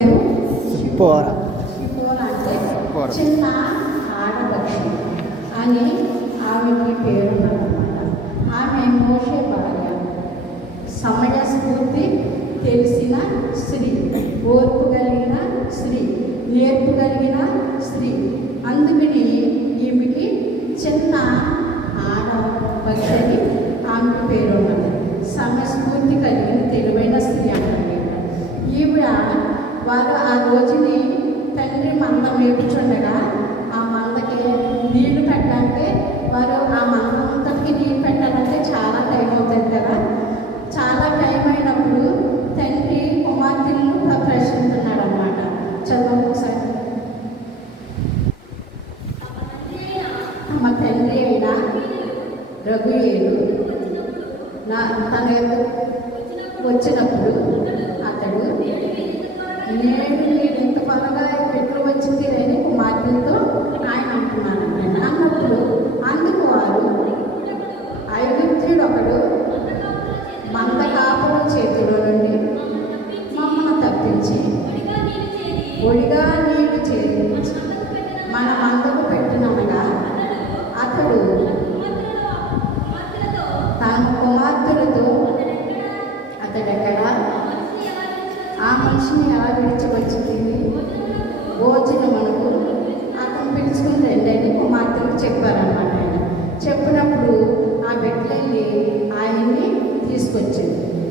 షిపోరా అంటే చిన్న ఆడపక్షి అని ఆమెకి పేరున్నదన్నమాట. ఆమె మోషే భార్య, సమయస్ఫూర్తి తెలిసిన స్త్రీ, ఓర్పు కలిగిన స్త్రీ, నేర్పు కలిగిన స్త్రీ. అందుకని ఈమెకి చిన్న ఆడపక్షి అని ఆమెకు పేరున్నది. సమయస్ఫూర్తి కలిగిన తెలివైన స్త్రీ అన్నమాట. ఈవిడ వారు ఆ రోజుని తండ్రి మంద మేపుచుండగా ఆ మందకి నీళ్లు పెట్టడానికి వారు ఆ మందంతకి నీళ్ళు పెట్టాలంటే చాలా టైం అవుతుంది కదా. చాలా టైం అయినప్పుడు తండ్రి కుమార్తెలను ప్రశ్నిస్తున్నాడు అన్నమాట. చదువు ఒకసారి. మా తండ్రి అయిన రఘుయేలు తన వచ్చినప్పుడు అతడు నేను ఇంత త్వరగా ఎట్లు వచ్చింది అని కుమార్తెలతో ఆయన అంటున్నాను. అన్నప్పుడు అందుకు వారు, ఐగుప్తుడు ఒకడు మంద కాపురం చేతిలో నుండి మమ్మల్ని తప్పించి ఒడిగా నీళ్లు చేరించి మన మందకు పెట్టినగా అతడు తన కుమార్తెలతో అతడెక్కడ ఆ మనిషిని ఎలా విడిచివచ్చింది భోజనమునకు అతను పిలుచుకుని రండి అని కుమార్తెలకు చెప్పారన్నమాట. ఆయన చెప్పినప్పుడు ఆ బిడ్డలకి ఆయన్ని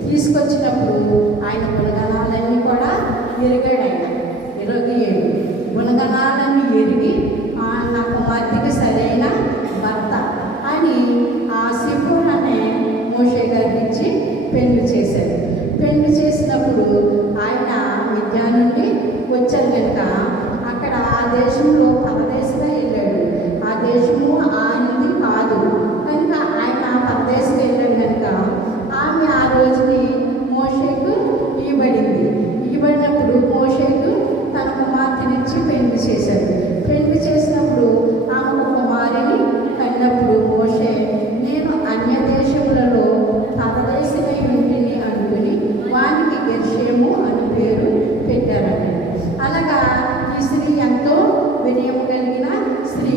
తీసుకొచ్చినప్పుడు ఆయన గుణగణాలన్నీ కూడా ఎరిగాడు. ఆయన ఎరగేడు గుణగణాలన్నీ ఎరిగి నా కుమార్తెకి సరైన భర్త అని ఆ సిపోరానే మోషే గారికి ఇచ్చి పెళ్లి చేశారు. పెళ్లి చేసినప్పుడు ఆయన విద్యా నుండి వచ్చారు కనుక అక్కడ ఆ దేశంలో పరదేశంగా వెళ్ళాడు. ఆ దేశము ఆయనది కాదు కనుక ఆయన పరదేశం వెళ్ళాడు కనుక ఆమె ఆ రోజుని మోషేకు ఇవ్వబడినప్పుడు మోషేకు తన కుమార్తెనిచ్చి పెళ్లి చేశారు. పెళ్లి చేసినప్పుడు ఆమె కుమారిని కన్నప్పుడు మోషే నేను అన్య దేశములలో పరదేశమై ఉంటుంది అనుకుని వానికి గెర్షేము అని పేరు పెట్టారండి. అనగా ఈ స్త్రీ ఎంతో వినయం కలిగిన స్త్రీ,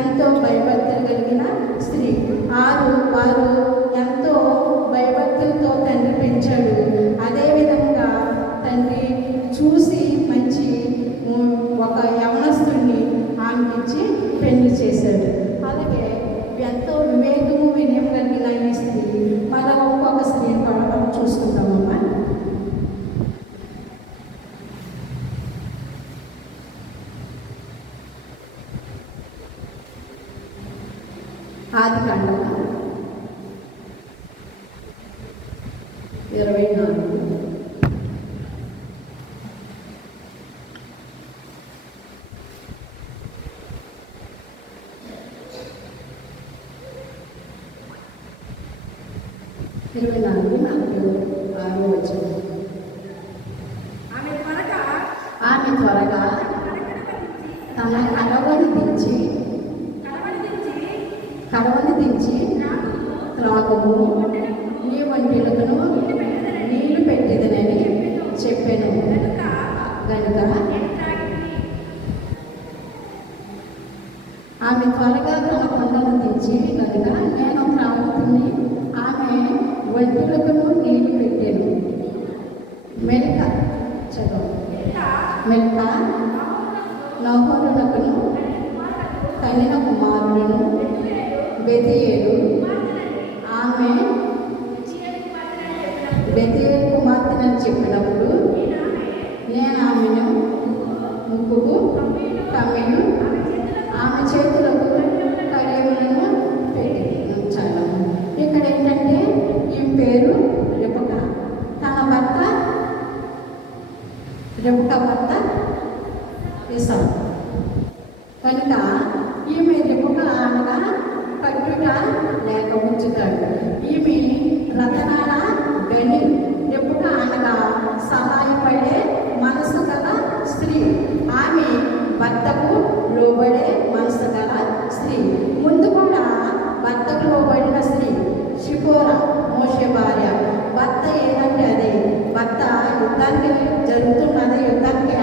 ఎంతో భయభక్తులు కలిగిన స్త్రీ. వారు ఎంతో భయభక్తులతో తండ్రి పెంచాడు. అదేవిధంగా తండ్రి చూసి మంచి ఒక యవనస్తుడిని ఆమెకిచ్చి పెళ్లి చేశాడు. అలాగే ఎంతో వివేకము వినయం కలిగిన ఈ స్త్రీ మళ్ళీ ఒక్కొక్క స్త్రీని కూడా మనం చూసుకుంటామమ్మా. ఆదికాండము 24 6 వచనం. ఆమె త్వరగా తన కడవని దించి త్రాగుము, నీ వంటిలకును నీళ్లు పెట్టేదనని చెప్పాను గనుక ఆమె త్వరగా తన కొండను దించి కనుక నేను త్రాగుతుని ఆమె వంటిలకును నీళ్లు పెట్టాను. మెలక నహోరునకును కనిన కుమారులను బెతయేలు ఆమె బెతయేలు కుమార్తెనని చెప్పినప్పుడు నేను ఆమెను ముక్కుకు కమ్మెను ఆమె చేతులకు కడియములను పెట్టి ఉంచాను. ఇక్కడ ఏంటంటే ఈ పేరు రెబెకా. తన భర్త ఏసావు కనుక ఈమె రెబెకా అనగా కట్టుట లేక ఉంచుతాడు. ఈమె రతనాల గని. రెబెకా అనగా సహాయపడే మనసు గల స్త్రీ. ఆమె భర్తకు లోబడే మనసు గల స్త్రీ. ముందు కూడా భర్తకు లోబడిన స్త్రీ షిపోరా మోషే భార్య. భర్త ఏదంటే అదే, భర్త యుద్ధానికి జరుగుతున్నది, యుద్ధానికి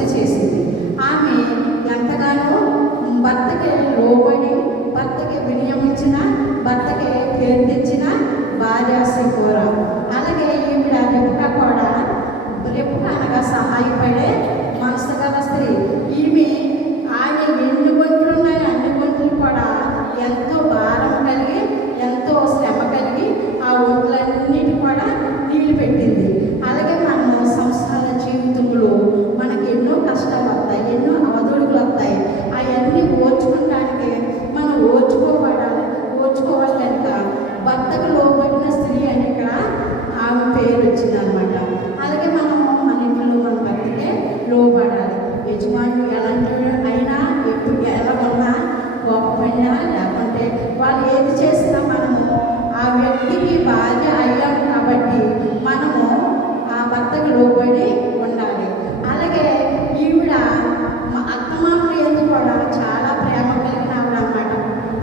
పరిశుద్ధి చేసింది. ఆమె ఎంతగానో భర్తకి లోబడి, భర్తకి వినయం ఇచ్చిన, భర్తకి పేరు తెచ్చిన భార్య సిపోరా. అలాగే ఈవిడ రెబెకా కూడా, రెబెకా అనగా సహాయపడే మనసు గల స్త్రీ. ఈమె ఆయన ఎన్ని గొంతులు ఉన్నాయో అన్ని గొంతులు కూడా ఎంతో భారం కలిగి, ఎంతో శ్రమ కలిగి ఆ ఒంట్లన్నిటి కూడా నీళ్లు పెట్టింది. అలాగే మన సంసార జీవితంలో మనకి ఎన్నో కష్టాలు వస్తాయి, ఎన్నో అవధుడుగులు వస్తాయి. అవన్నీ ఓర్చుకోవడానికి మనం ఓర్చుకోవాలి కనుక భర్తకు లోబడిన స్త్రీ అని ఇక్కడ ఆమె పేరు వచ్చిందనమాట. అలాగే మనము మన ఇంట్లో మన భర్తకే లోబడాలి. యజమానులు ఎలాంటి అయినా, ఎప్పుడు ఎలా ఉన్నా, కోపమైనా, లేకుంటే వాళ్ళు ఏది చేసినా మనము ఆ వ్యక్తికి భార్య అయ్యాం కాబట్టి మనము ఆ భర్తకు లోబడి ఉండాలి. అలాగే ఈవిడ అత్తమామలు ఎందుకు కూడా చాలా ప్రేమ కలిగిన ఆవిడ అన్నమాట.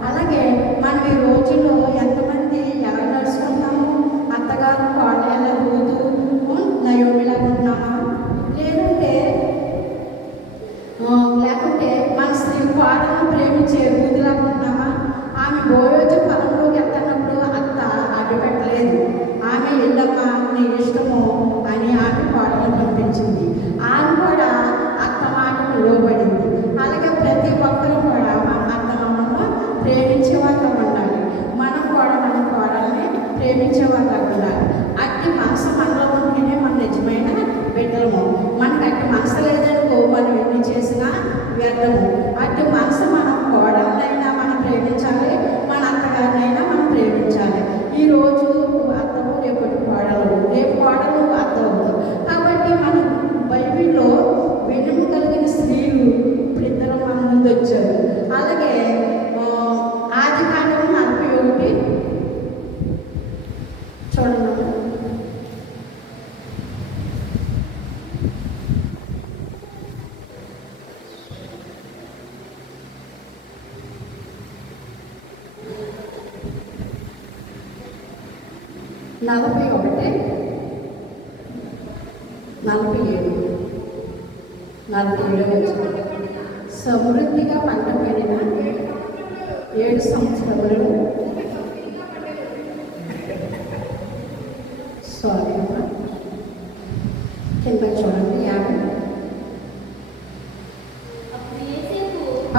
అలాగే మనం ఈ రోజుల్లో ఎంతమంది ఎలా నడుచుకుంటాము? అత్తగారు కోడళ్ళ రోజు నయోమిలా ఉంటున్నామా? లేకుంటే మన స్త్రీ కోడలను ప్రేమించే రూతులా ఉంటున్నామా? ఆమె బోయోజు పొలంలోకి వెళ్తున్నప్పుడు అత్త అడ్డుపెట్టలేదు. ఆమె వెళ్ళమ్మా నీ ఇష్టము అని ఆమె కోడలను పంపించింది. ఆమె కూడా అత్త మాటకు లోబడింది. అలాగే ప్రతి ఒక్కరు కూడా మన అత్త మామను ప్రేమించే వాళ్ళగా ఉండాలి. మనం కూడా మన కోడల్ని ప్రేమించే వాళ్ళగా ఉండాలి. అట్టి మనసు మనలో ఉంటేనే మన నిజమైన బిడ్డలము. మనకు అట్టి మనసు లేదనుకో మనం ఎన్ని చేసినా వ్యర్థము. అట్టి మనసు మనం కోడలనైనా మనం ప్రేమించాలి, మన అత్తగారినైనా మనం ప్రేమించాలి. ఈరోజు అత్తము, రేపటి కోడలు, రేపు కోడలు అత్త అవుతాం. కాబట్టి మనం బైబిల్లో వెలుగు కలిగిన స్త్రీలు ఇప్పుడు ఇద్దరు మన ముందు వచ్చారు. అలాగే ఆదికాండం 41 చూడండి. నలభై 47 సమృద్ధిగా పంట పడిన 7 సంవత్సరములు కింద చూడండి 50.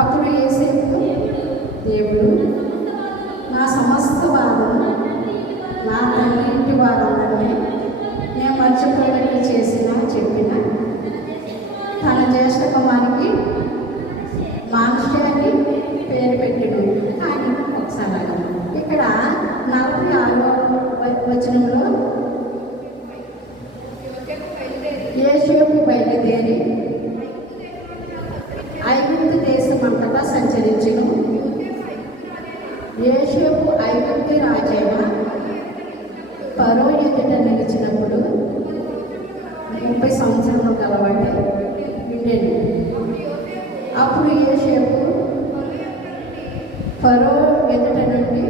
అప్పుడు యోసేపు దేవుడు నా సమస్త బాధను నా తండ్రి ఇంటి వారందరినీ నేను మర్చిపోయినట్లు చెప్పిన తన జ్యేష్ఠ కుమారికి మానుష్య అని పేరు పెట్టిను అని ఒకసారి ఇక్కడ 46వ వచనంలో యోసేపు బయలుదేరి ఐగుప్తు దేశమంతటా సంచరించును. యోసేపు ఐగుప్తు రాజైన ఫరో ఎదుట నిలిచినప్పుడు 30 సంవత్సరములు కలబట్టి ఉండేది. అప్పుడు యోసేపు ఫరో ఎదుట నుండి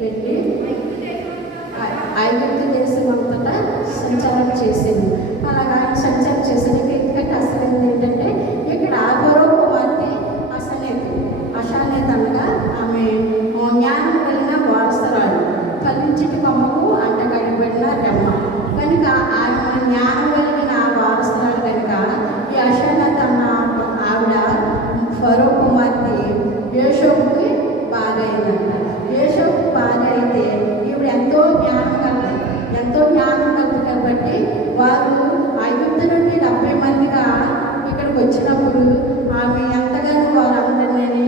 వెళ్ళి ఐగుప్తు దేశం అంతటా సంచారం చేసింది. అలాగా సంచారం చేసేందుకు ఎందుకంటే అసలు ఏంటంటే ఇక్కడ ఫరో కుమార్తె అశానేత అనగా ఆమె జ్ఞానం కలిగిన వారసురాలు, ఫలించిటి కొమ్మకు అంటగడిబడిన రెమ్మ కనుక ఆమె జ్ఞానం కలిగిన వారసురాలు కనుక ఈ అశానేత అన్న ఆవిడ ఫరో కుమార్తె యోసేపుకి భార్య అయిందంట. యోసేపు భార్య అయితే ఈవిడ ఎంతో జ్ఞానం కలదు కాబట్టి వారు ఐగుప్తు నుండి 70 మందిగా ఇక్కడికి వచ్చినప్పుడు ఆమె ఎంతగానో వారందరినీ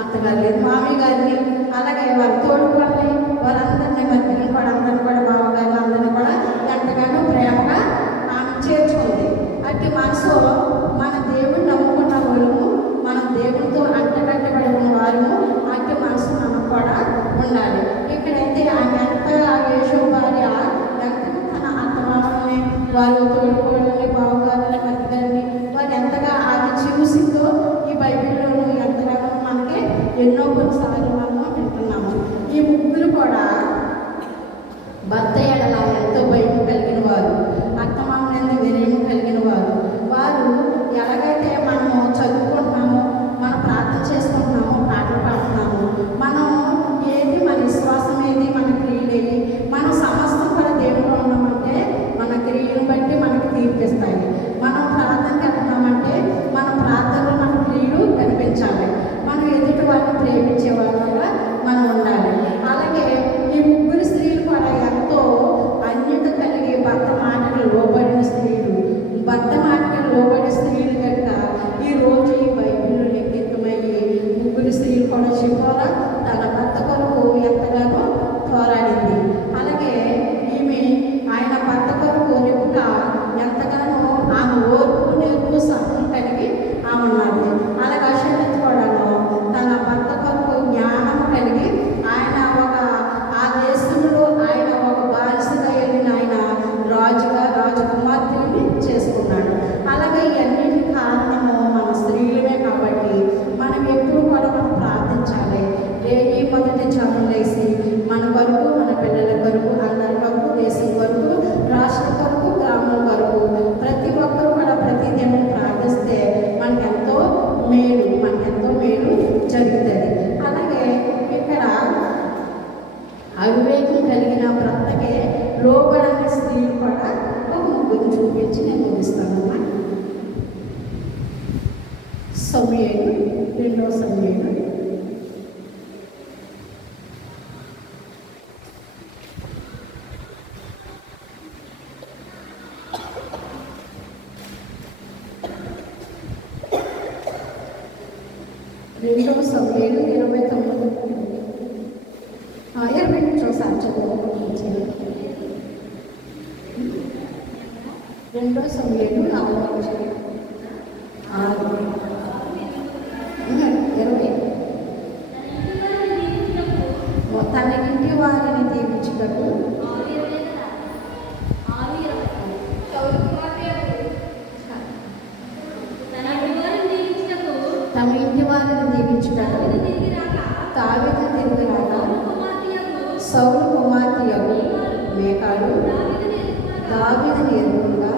అత్తగారు లేదు మామయ్య గారిని, అలాగే వారి తోడుకోళ్ళని, వారందరినీ మధ్యలో కూడా అందరినీ కూడా బావగారు అందరినీ కూడా ఎంతగానో ప్రేమగా ఆమె చేర్చుకుంది. అట్టి మనసు మన దేవుడిని నమ్ముకున్న వాళ్ళము, మన దేవుడితో అంటగట్టబడి ఉన్న వారము, అట్టి మనసు మనకు కూడా ఉండాలి. ఇక్కడైతే ఆమె ఎంతగా యోసేపు భార్య ఎంతగా తన అత్తమామల్ని, వారు తోడుకోళ్ళని, బావగారులని, మధ్యగారిని వారు ఎంతగా ఆమె చూసిందో ఈ బైబిల్లోనూ ఎంతగానో మనకి ఎన్నో కొన్నిసార్లు మనము వింటున్నాము. ఈ ముగ్గురు కూడా భర్త ఎడల ఎంతో భయం కలిగిన వారు, అత్తమామలందు వినయం కలిగిన వారు. వారు కలిగిన భర్తకే లోబడని స్త్రీలు కూడా ఒక ముగ్గురు చూపించి నేను ముగిస్తానమ్మా. సమూయేలు, 2వ సమూయేలు 2వ సమూయేలు 29 20 నిమిషం చదువు. 2వ సమూయేలు 4 20 తన ఇంటి వారిని దీవించుటకు తమ ఇంటి వారిని దీవించుటకు దావీదు తిరిగి రాగా సౌలు కుమార్తెయగు మీకాలు దావీదుని ఎదురుగా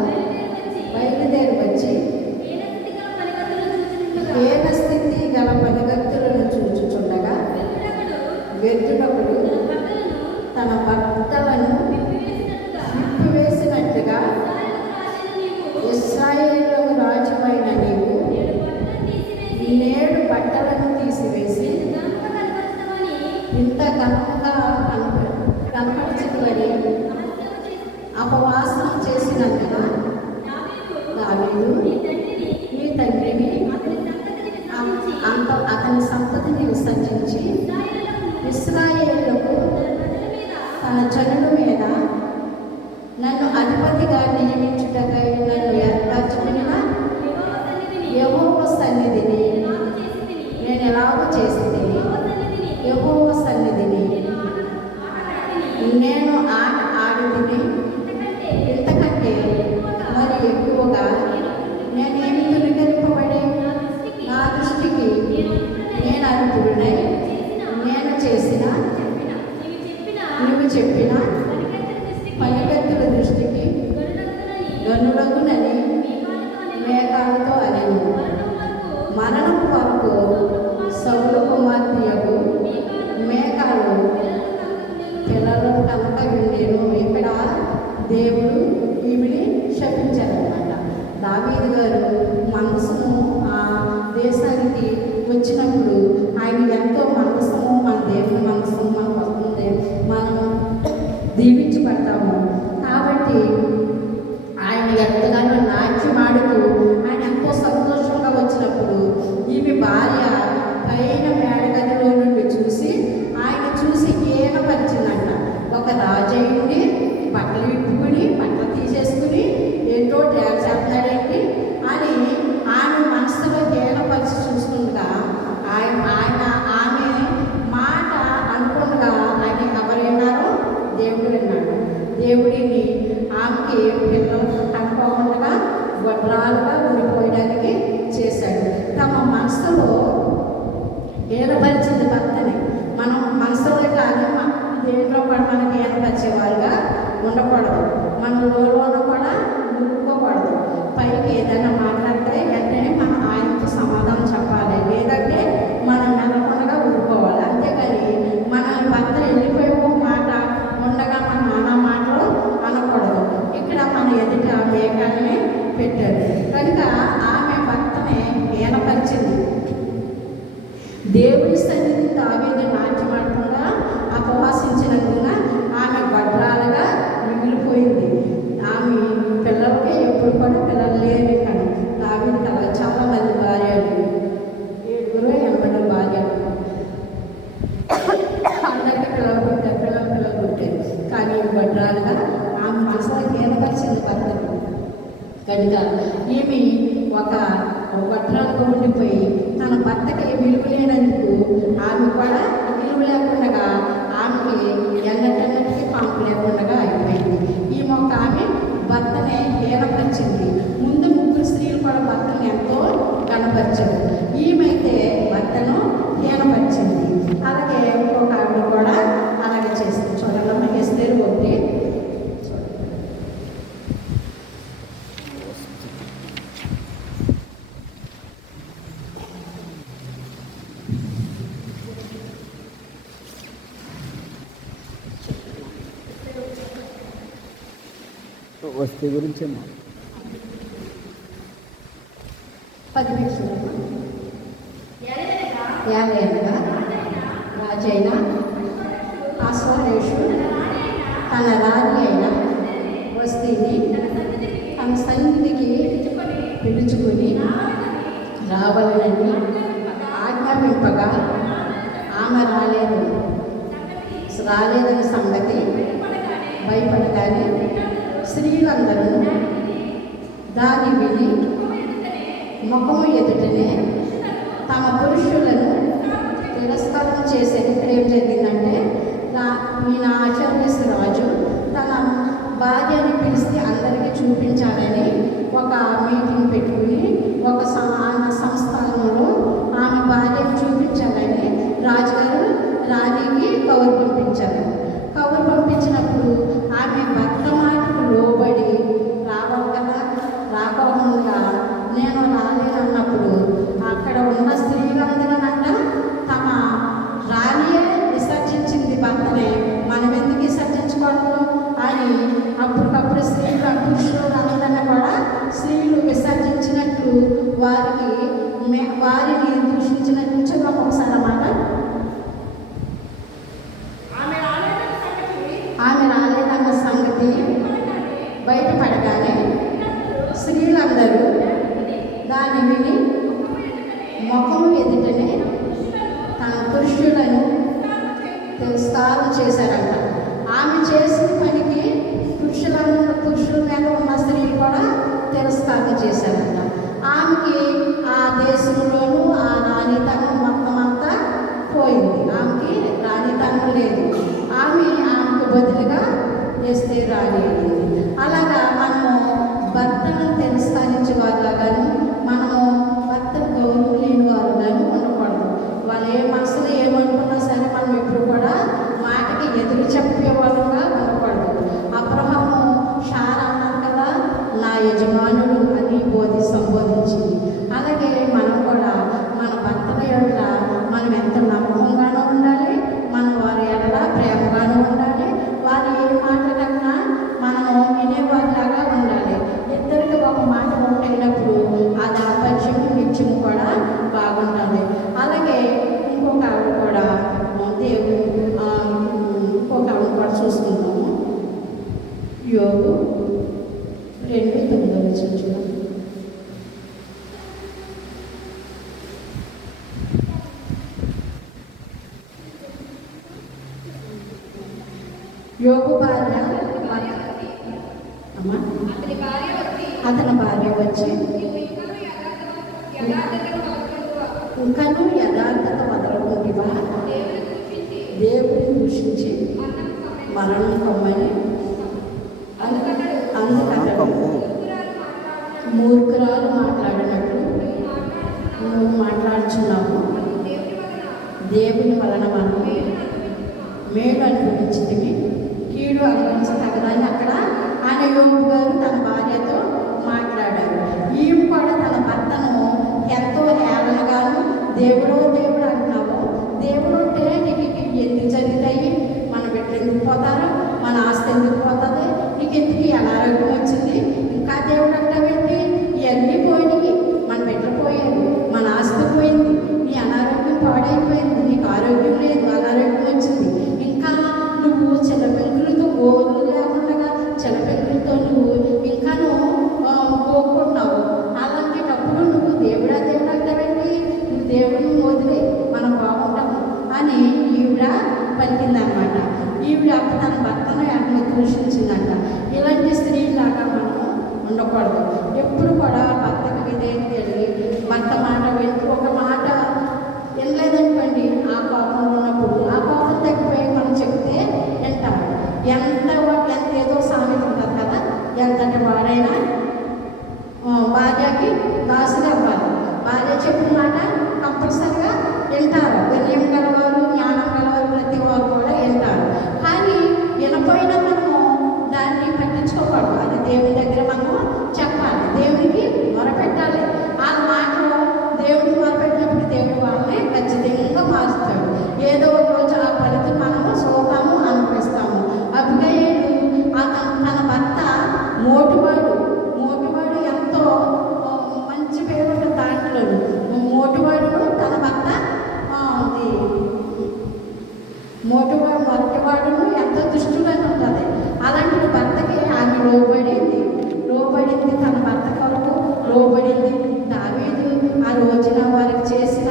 బయలుదేరి వచ్చి హీన స్థితి గల పనిగత్తులను చూచుచుండగా వ్యర్థుడొకడు తన భర్తలను విప్పివేసినట్లుగా ఇశ్రాయేలుకు రాజువైన నీవు నేడు బట్టలను తీసివేసి ఇంత ఘనంగా కనపరచుకొని అపవాసం చేసినందున దావీదు నీ తండ్రిని అతని సంతతిని విసర్జించి ఇశ్రాయేలుకు తన జనుల మీద నన్ను అధిపతిగా నియమించుటకై నన్ను ఏర్పరచుకున్న యెహోవా సన్నిధిని నేను ఎలాగో చేసింది. యెహోవా సన్నిధిని నేను ఆట ఆడితిని. ఇంతకంటే మరి ఎక్కువగా నేనేమి తొలగింపబడి నా దృష్టికి నేను అర్హుడినై నేను చేసిన నువ్వు చెప్పిన పనిగత్తుల దృష్టికి గనులగునని మేకాలతో అనెను. మరణం వరకు సౌలు కుమార్తెయగు మేకాలు పిల్లలు కనుక ఉండేను. ఇక్కడ దేవుడు ఈవిని శపించారన్నమాట. దావీదు గారు మనసును ఆ దేశానికి వచ్చినప్పుడు ఆయన ఎంతో మనసును మన దేవుని మనసు మనకు వస్తుంది, మనం దీవించబడతాము. కాబట్టి ఆయన ఎంతగానో నాట్యమాడుతూ ఆయన ఎంతో సంతోషంగా వచ్చినప్పుడు ఈమె భార్య పైన మేడగదిలో నుండి చూసి ఆయన చూసి హీనపరిచిందంట. ఒక రాజయ్యుడి బట్టలు ఇట్టుకుని బట్టలు తీసేసుకుని ఏంటో డ్యాన్స్ చేస్తున్నాడేంటి అని ఆమె మనసులో హీనపరిచి చూసుకుంటా ఆమె మాట అనుకుండగా ఆయన ఎవరు విన్నారో దేవుడు విన్నాడు. దేవుడిని ఆమెకి పిల్లలు కనుకోకుండా గొడ్రాలుగా ఉండిపోయడానికి చేశాడు. తమ మనసులో ఏర్పరిచింది భర్తని. మనం మనసులో కానీ దేంట్లో కూడా మనకి ఏర్పరిచేవారుగా ఉండకూడదు. మన లోన కూడా ముట్టుకోకూడదు. పైకి ఏదైనా మాట్లాడితే వెంటనే మనం ఆయనతో సమాధానం చెప్పాలి, లేదంటే మనం నెలకొండగా ఊరుకోవాలి. అంతేకాని మనల్ని భర్త వెళ్ళిపోయి ఒక మాట ఉండగా మన నాన్న మాటలు అనకూడదు. ఇక్కడ మన ఎదుట మేకల్ని పెట్టారు కనుక ఆమె భర్తని హీనపరిచింది. దేవుని సన్నిధి దావీదు నాట్యమాడకుండా అపవాసించినందున ఆమె గొడ్రాలుగా మిగిలిపోయింది. ఆమె పిల్లలకే ఎప్పుడు కూడా పిల్లలు లేరు. కానీ దావీదు కల చాలా మంది భార్యలు, 7 భార్యలు, అందరికీ పిల్లలు పుట్టారు. కానీ గొడ్రాలుగా ఆమె మనసులో హీనపరిచింది భర్తను. కనుక ఈమె ఒక గొడ్రాలుగా ఉండిపోయి తన భర్తకి విలువ లేనందుకు ఆమె కూడా విలువ లేకుండా ఆమెకి ఎన్నటన్నిటికీ పంపు లేకుండా అయిపోయింది. ఈమె ఒక ఆమె భర్తనే హీనపరిచింది. ముందు 3 స్త్రీలు కూడా భర్తను ఎంతో కనపరిచారు. ఈమెయితే భర్తను హీనపరిచింది. అలాగే ఇంకొక ఆవిడ కూడా అలాగే చేసింది. చూడాలమ్మ ఎస్తేరు ఒకటి వస్తీ గురించి 10 నిమిషాలు. యాలేనగా రాజైన అశ్వరేషు తన రాణి అయిన వస్తీని తన సన్నిధికి పిలుచుకుని రావాలని ఆజ్ఞాపింపగా ఆమె రాలేదని సంగతి భయపడగానే స్త్రీలందరూ దాని విని ముఖము ఎదుటనే తమ పురుషులను తిరస్కారం చేసేది. ఇక్కడ ఏం జరిగిందంటే ఈయన ఆచార్యస్ రాజు తన భార్యని పిలిస్తే అందరికీ చూపించాలని ఒక మీటింగ్ పెట్టుకుని ఒక సంస్థానంలో ఆమె భార్యను చూపించాలని రాజుగారు రాణికి కబురు పంపించారు. కబురు పంపించినప్పుడు ఆమె భర్త మాటకు లోబడి రావాలి కదా, రాకుండా నేను రాలేనన్నప్పుడు అక్కడ ఉన్న స్త్రీలందరూనంట తమ రాణియే విసర్జించింది భర్తనే, మనం ఎందుకు విసర్జించకూడదు అని అప్పటికప్పుడు స్త్రీలు పురుషులు అందరినీ కూడా స్త్రీలు విసర్జించినట్లు వారిని దూషించినట్లు చెప్పి ఒకసారి అన్నమాట. ఆమె రాలేదన్న సంగతి బయటపడగానే స్త్రీలందరూ దాన్ని విని ముఖము ఎదుటనే తన పురుషులను తిరస్కారం చేశారంట. ఆమె చేసిన పనికి పురుషుల మీద ఉన్న స్త్రీలు కూడా తిరస్కారం చేశారంట. ఆమెకి ఆ దేశంలోనూ ఆ రాణితనం మొత్తం అంతా పోయింది. ఆమెకి రాణితనం లేదు. ఆమెకు బదులుగా చేస్తే రాణి అయింది. అలాగా మనము భర్తను తిరస్కరించే వారుగాను, మనము భర్తను గౌరవం లేని వారుగాను ఉండకూడదు. వాళ్ళు ఏ మనసులో ఏమనుకున్నా సరే మనం ఎప్పుడు కూడా మాటకి ఎదురు చెప్పే వాళ్ళంగా ఉండకూడదు. అబ్రహాము షారా అన్నారు కదా, నా యజమానుడు అని సంబోధించింది. అలాగే మనం కూడా మన భర్తల ఎడల మనం ఎంత నమ్మకంగానూ ఉండాలి, మనం వారి ఎడల ప్రేమగానూ ఉండాలి. వారి ఏ మాట కన్నా మనము వినేవారిలాగా ఉండాలి. ఇద్దరికి ఒక మాట ఉంటేటప్పుడు ఆ దాంపత్యం నిత్యం కూడా బాగుంటుంది. అలాగే ఇంకొక ఆవిడ కూడా దేవుడు ఇంకొక ఆవిడ కూడా చూసుకుంటాము. యోగు 2:9 చూద్దాం. యోగు భార్య అతని భార్య వచ్చి ఇంకను యథార్థత వదలకుంటివా, దేవుడిని దూషించి మరణం కమ్మని అందుకతడు మూర్ఖురాలు మాట్లాడినట్లు నువ్వు మాట్లాడుచున్నావు. దేవుని వలన మనం మేలు అనుభవించింది, కీడు అనుభవించగలని అక్కడ ఆయన యోగు గారు తన భార్యతో మాట్లాడారు. ఈమె కూడా తన భర్తను ఎంతో హేళనగాను దేవుడు అంటున్నావు, దేవుడు అంటే నీకు ఎందుకు జరుగుతాయి, మన బిడ్డలు ఎందుకు పోతారు, మన ఆస్తి ఎందుకు పోతుంది, నీకు ఎందుకు అనారోగ్యం వచ్చింది, ఇంకా దేవుడు అంటావేంటి, ఇవన్నీ పోయినాయి, మన బిడ్డలు పోయారు, మన ఆస్తి పోయింది, నీ అనారోగ్యం పాడైపోయింది, నీకు ఆరోగ్యం లేదు, అనారోగ్యం వచ్చింది, ఇంకా నువ్వు చిన్నపిల్లలతో గోరు లేకుండా చిన్నపిల్లలతో నువ్వు ఇంకాను కోరుకుంటున్నావు. అలాంటప్పుడు నువ్వు దేవుడు అంటావేంటి, నువ్వు దేవుడిని వదిలే మనం బాగుంటాము అని ఈవిడ పలికిందనమాట. ఈవిడ తన భర్తను అతను దూషించిందంట. ఇలాంటి స్త్రీలాగా మనము ఉండకూడదు. ఎప్పుడు కూడా భర్తకు విధేయత తెలిగి భర్త మాట వింటూ ఒక మాట వినలేదనుకోండి, ఆ కోపంలో ఉన్నప్పుడు ఆ కోపం తగ్గిపోయి మనం చెప్తే వింటారు. ఎంత ఏదో సామెత ఉంటుంది కదా, ఎంతటి వారైనా భార్యకి దాసులు అవ్వాలి. భార్య చెప్పిన మాట కంపల్సరిగా వింటారు. వినయం గలవారు, జ్ఞానం గలవారు ప్రతి వారు కూడా వింటారు. కానీ వినపోయినా మనము దాన్ని పట్టించుకోకూడదు. అది దేవుని దగ్గర మనము చెప్పాలి, దేవునికి మొరపెట్టాలి. ఆ మాటలో మొట్టవాడును ఎంత దుష్టులని ఉంటుంది. అలాంటి భర్తకి ఆమె లోబడింది తన భర్త కొరకు లోబడింది. దావీదు ఆ రోజున వారికి చేసిన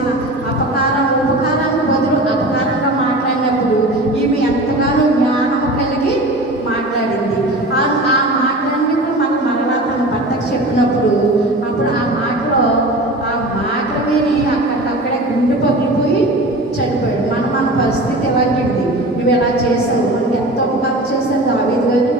ఉపకారానికి బదులు అపకారంగా మాట్లాడినప్పుడు ఈమె ఎంతగానో జ్ఞానం కలిగి మాట్లాడింది. ఆ మాటలన్నీ మనం మరలా తన భర్తకు చెప్పినప్పుడు అప్పుడు ఆ మాట విని అక్కడే గుండె పగిలిపోయి చనిపోయాడు. మన పరిస్థితి ఎలాంటిది? నువ్వు ఎలా చేసావు, మనకి ఎంత ఉపకారం చేశావు దావీదు గారు